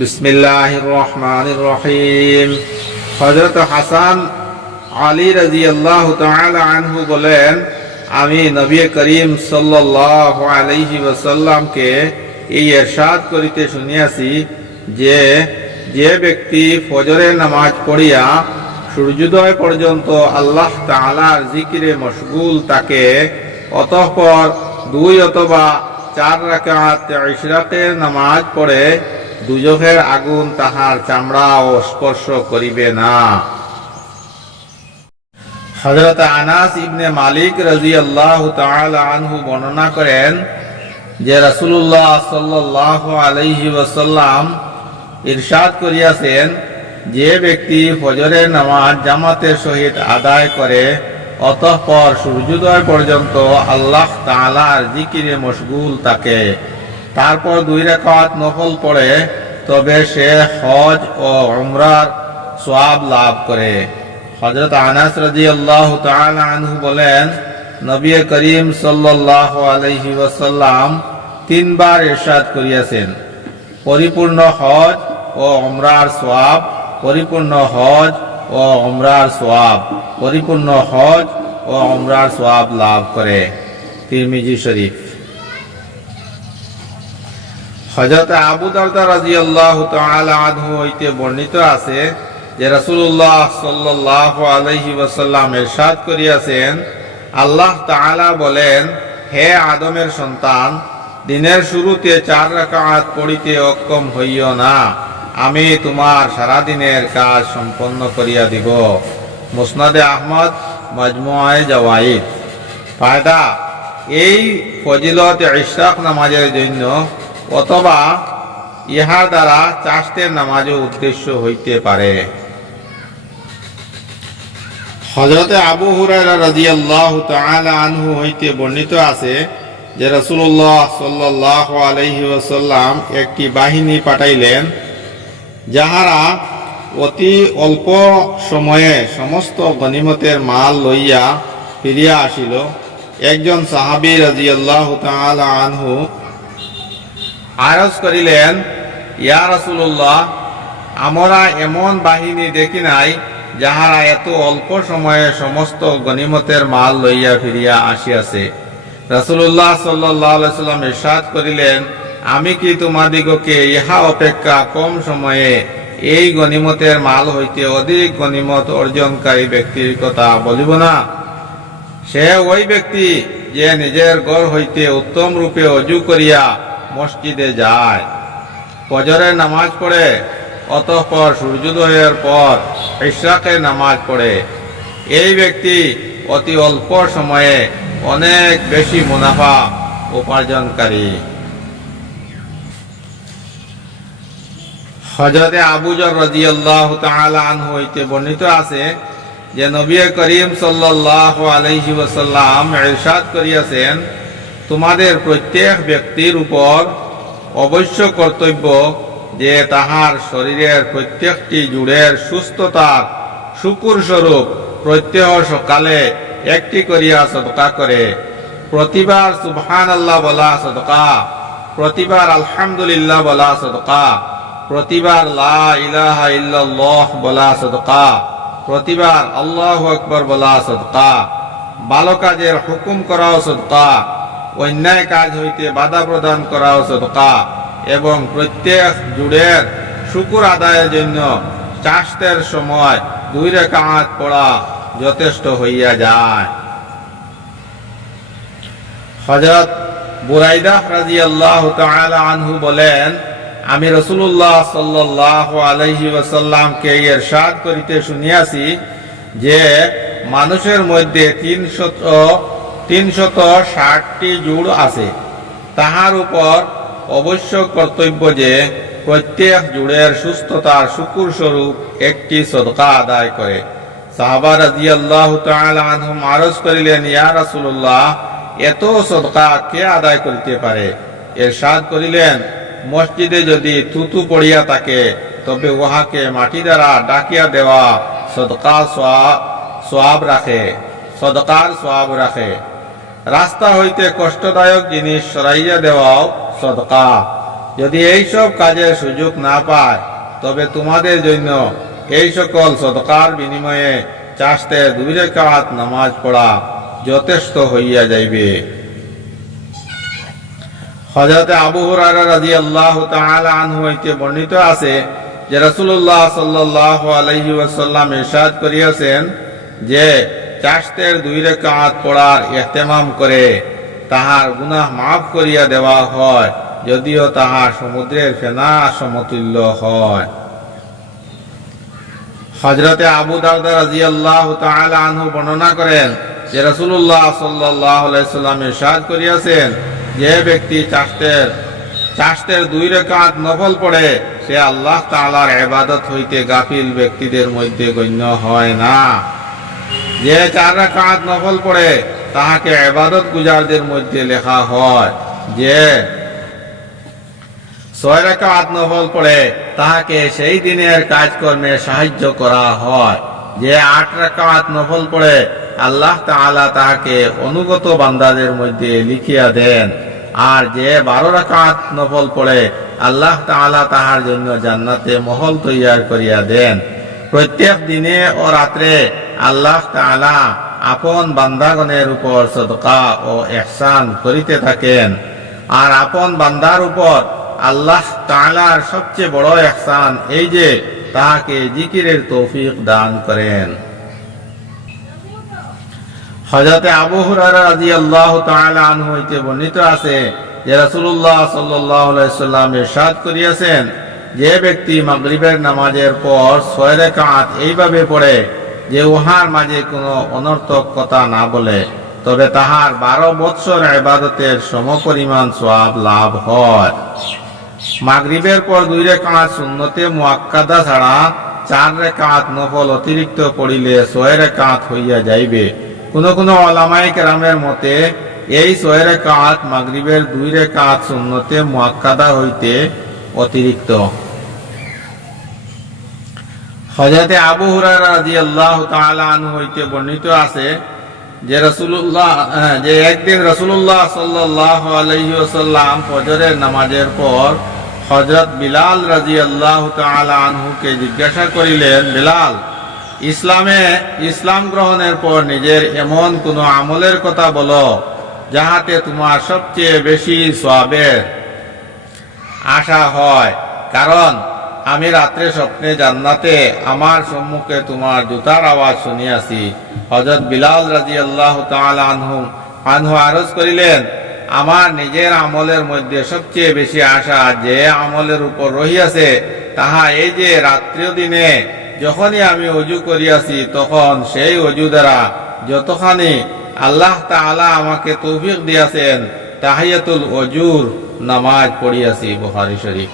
বিসমিল্লাহির রহমানির রহিম। হযরত হাসান আলী রাদিয়াল্লাহু তাআলা আনহু বলেন, আমি নবী করিম সাল্লাল্লাহু আলাইহি ওয়াসাল্লামকে এই ইরশাদ করিতে শুনিয়াছি যে যে ব্যক্তি ফজরের নামাজ পড়িয়া সূর্যোদয় পর্যন্ত আল্লাহ তাআলার জিকিরে মশগুল থাকে, অতঃপর 2 অথবা 4 রাকাত ইশরাকের নামাজ পড়ে, দুজখের আগুন তাহার চামড়া ও স্পর্শ করিবে না। হযরত আনাস ইবনে মালিক রাদিয়াল্লাহু তাআলা আনহু বর্ণনা করেন যে রাসূলুল্লাহ সাল্লাল্লাহু আলাইহি ওয়াসাল্লাম ইরশাদ করিয়াছেন, যে ব্যক্তি ফজরের নামাজ জামাতের সহিত আদায় করে, অতঃপর সূর্যোদয় পর্যন্ত আল্লাহ তাআলার জিকিরে মশগুল থাকে, তারপর 2 রাকাত নফল পড়ে, তবে সে হজ ও উমরার সওয়াব লাভ করে। হযরত আনাস রাদিয়াল্লাহু তাআলা আনহু বলেন, নবী করিম সাল্লাল্লাহু আলাইহি ওয়াসাল্লাম 3 বার ইরশাদ করিয়াছেন, পরিপূর্ণ হজ ও উমরার সওয়াব, পরিপূর্ণ হজ ও উমরার সওয়াব, পরিপূর্ণ হজ ও উমরার সওয়াব লাভ করে। তিরমিজি শরীফ। হযরত আবু দারদা রাদিয়াল্লাহু তাআলা আনহু হইতে বর্ণিত আছে যে রাসূলুল্লাহ সাল্লাল্লাহু আলাইহি ওয়াসাল্লাম ইরশাদ করিয়াছেন, আল্লাহ তাআলা বলেন, হে আদমের সন্তান, দিনের শুরুতে 4 রাকাত পড়িতে অক্ষম হইও না, আমি তোমার সারা দিনের কাজ সম্পন্ন করিয়া দিব। মুসনাদে আহমদ, মাজমুআয়ে জাওয়াইদ। ফায়দা: এই ফজিলত ইশরাক নামাজের জন্য অথবা ইহার দ্বারা চাষতের নামাজও উদ্দেশ্য হইতে পারে। হযরত আবু হুরায়রা রাদিয়াল্লাহু তাআলা আনহু হইতে বর্ণিত আছে যে রাসূলুল্লাহ সাল্লাল্লাহু আলাইহি ওয়াসাল্লাম একটি বাহিনী পাঠাইলেন, যাহারা অতি অল্প সময়ে সমস্ত গনিমতের মাল লইয়া ফিরিয়া আসিল। একজন সাহাবী রাদিয়াল্লাহু তাআলা আনহু আরজ করিলেন, ইয়া রাসূলুল্লাহ, আমরা এমন বাহিনী দেখি নাই যাহারা এত অল্প সময়ে সমস্ত গনিমতের মাল লইয়া ফিরিয়া আসিয়াছে। রাসূলুল্লাহ সাল্লাল্লাহু আলাইহি ওয়াসাল্লাম ইরশাদ করিলেন, আমি কি তোমাদিগকে ইহা অপেক্ষা কম সময়ে এই গনিমতের মাল হইতে অধিক গনিমত অর্জনকারী ব্যক্তির কথা বলিব না? সে ওই ব্যক্তি যে নিজের ঘর হইতে উত্তম রূপে ওযু করিয়া মসজিদে যায়, ফজরের নামাজ পড়ে, অতঃপর সূর্যোদয়ের পর ইশরাকের নামাজ পড়ে। এই ব্যক্তি অতি অল্প সময়ে অনেক বেশি মুনাফা উপার্জনকারী। হযরত আবু যর রাদিয়াল্লাহু তাআলা আনহু হইতে বর্ণিত আছে যে নবী করিম সাল্লাল্লাহু আলাইহি ওয়াসাল্লাম ইরশাদ করিয়াছেন, তোমাদের প্রত্যেক ব্যক্তির উপর অবশ্য কর্তব্য যে তাহার শরীরের প্রত্যেকটি জুড়ের সুস্থতার শুকুর স্বরূপ প্রত্যহ সকালে একটি করিয়া সদকা করে। প্রতিবার সুবহানাল্লাহ বলা সদকা, প্রতিবার আলহামদুলিল্লাহ বলা সদকা, প্রতিবার লা ইলাহা ইল্লাল্লাহ বলা সদকা, প্রতিবার আল্লাহু আকবার বলা সদকা, ভালো কাজের হুকুম করাও সদকা, অন্যায় কাজ হইতে বাধা প্রদান করাও সদকা, এবং প্রত্যেক জুড়ের শুকুর আদায়ের জন্য চাষতের সময় 2 রাকাত পড়া যথেষ্ট হইয়া যায়। হযরত বুরাইদা রাদিয়াল্লাহু তাআলা আনহু বলেন, আমি রাসূলুল্লাহ সাল্লাল্লাহু আলাইহি ওয়াসাল্লামকে ইরশাদ করিতে শুনিয়াছি যে মানুষের মধ্যে 360টি জুড় আছে, তাহার উপর অবশ্য কর্তব্য যে প্রত্যেক জুড়ের সুস্থতার শুকুর স্বরূপ একটি সদকা আদায় করে। সাহাবা রাদিয়াল্লাহু তাআলা আনহুম আরজ করিলেন, ইয়া রাসূলুল্লাহ, এত সদকা কে আদায় করিতে পারে? ইরশাদ করিলেন, মসজিদে যদি থুতু পড়িয়া থাকে, তবে উহাকে মাটি দ্বারা ডাকিয়া দেওয়া সদকার সওয়াব রাখে। রাস্তা হইতে কষ্টদায়ক জিনিস সরাইয়া দেওয়াও সদকা। যদি এইসব কাজের সুযোগ না পায় তবে তোমাদের জন্য এই সকল সদকার বিনিময়ে চাষতে 2 রাকাত নামাজ পড়া যথেষ্ট হইয়া যাইবে। হযরত আবু হুরায়রা রাদিয়াল্লাহু তাআলা আনহু হইতে বর্ণিত আছে যে রাসূলুল্লাহ সাল্লাল্লাহু আলাইহি ওয়াসাল্লাম ইরশাদ করিয়াছেন যে চাষতের 2 রাকাত পড়ার ইহতিমাম করে তাহার গুনাহ মাফ করিয়া দেওয়া হয়, যদিও তাহার সমুদ্রের ফেনা সমতুল্য হয়। হযরত আবু দারদা রাদিয়াল্লাহু তাআলা আনহু বর্ণনা করেন যে রাসূলুল্লাহ সাল্লাল্লাহু আলাইহি ওয়াসাল্লাম ইরশাদ করিয়াছেন, যে ব্যক্তি চাষতের 2 রাকাত নফল পড়ে সে আল্লাহ তাআলার ইবাদত হইতে গাফিল ব্যক্তিদের মধ্যে গণ্য হয় না। যে 4 রাকাত নফল পড়ে তাহাকে ইবাদত গুজারদের মধ্যে লেখা হয়। যে 6 রাকাত নফল পড়ে তাহাকে সেই দিনের কাজকর্মে সাহায্য করা হয়। যে 8 রাকাত নফল পড়ে আল্লাহ তাআলা তাহাকে অনুগত বান্দাদের মধ্যে লিখিয়া দেন। আর যে 12 রাকাত নফল পড়ে আল্লাহ তাআলা তাহার জন্য জান্নাতে মহল তৈয়ার করিয়া দেন। প্রত্যেক দিনে ও রাত্রে আল্লাহ তাআলা আপন বান্দাগণের উপর সদকা ও ইহসান করিতে থাকেন। আর আপন বান্দার উপর আল্লাহ তাআলার সবচেয়ে বড় ইহসান এই যে তাহাকে জিকিরের তৌফিক দান করেন। হযরত আবু হুরায়রা রাদিয়াল্লাহু তাআলা আনহু হইতে বর্ণিত আছে যে রাসূলুল্লাহ সাল্লাল্লাহু আলাইহি ওয়াসাল্লাম ইরশাদ করিয়াছেন, যে ব্যক্তি মাগরিবের নামাজের পর 6 রাকাত এইভাবে পড়ে যে উহার মাঝে কোনো অনর্থক কথা না বলে, তবে তাহার 12 বৎসর ইবাদতের সমপরিমাণ সওয়াব লাভ হয়। মাগরিবের পর 2 রাকাত সুন্নতে মুআক্কাদা ছাড়া 4 রাকাত নফল অতিরিক্ত পড়িলে 6 রাকাত হইয়া যাইবে। কোন উলামায়ে কেরামের মতে এই 6 রাকাত মাগরিবের 2 রাকাত সুন্নতে মুআক্কাদা হইতে অতিরিক্ত। হযরত আবু হুরায়রা রাদিয়াল্লাহু তাআলা আনহু হইতে বর্ণিত আছে যে একদিন রাসূলুল্লাহ সাল্লাল্লাহু আলাইহি ওয়াসাল্লাম ফজরের নামাজের পর হযরত বিলাল রাদিয়াল্লাহু তাআলা আনহুকে জিজ্ঞাসা করিলেন, বিলাল, ইসলাম গ্রহণের পর নিজের এমন কোন আমলের কথা বলো যাহাতে তোমার সবচেয়ে বেশি সওয়াবের আশা হয়, কারণ আমি রাত্রে স্বপ্নে জান্নাতে আমার সম্মুখে তোমার জুতার আওয়াজ শুনিয়াছি। হযরত বিলাল রাদিয়াল্লাহু তাআলা আনহু আরজ করিলেন, আমার নিজের আমলের মধ্যে সবচেয়ে বেশি আশা যে আমলের উপর রহিয়াছে তাহা এই যে রাত্রি দিনে যখনই আমি ওযু করিয়াছি তখন সেই ওযু দ্বারা যতখানি আল্লাহ তাআলা আমাকে তৌফিক দিয়াছেন তাহিয়াতুল ওযুর নামাজ পড়িয়াছি। বুখারী শরীফ।